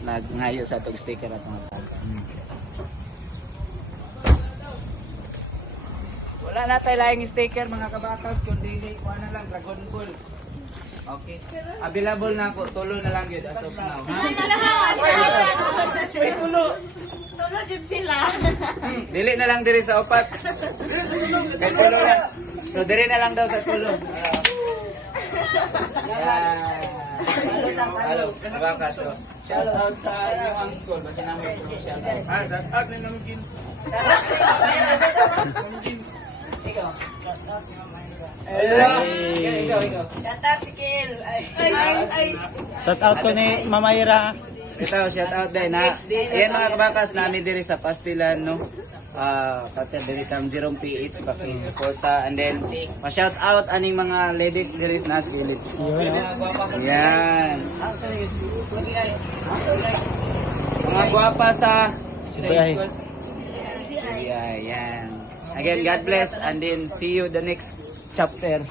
nagngayo sa tog sticker at mga taga. Wala na tayo laing sticker mga kabatas, kundi kuha na lang Dragon Ball. Okay. Available na ako, tulo na lang yun as of now. May tulo. Tulo din sila. Dili na lang diri sa upat. Kay tulo na. So diri na lang daw sa tulo. Hello, kabakas. Shout out sa inyong school kasi namin shout out. Shout out na namin Gins. Ikaw. Shout out, Pikil. Shout out ko ni Mama Ira. Ito, shout out din na. Ayan mga kabakas, nami diri sa Pastilan, no? Pati diri tam Jerome PH paki-suporta and then pa-shout out aning mga ladies diri sa gilid. Yan. Mga gwapa sa Sibay. Yeah, yan. Again, God bless and then see you the next chapter.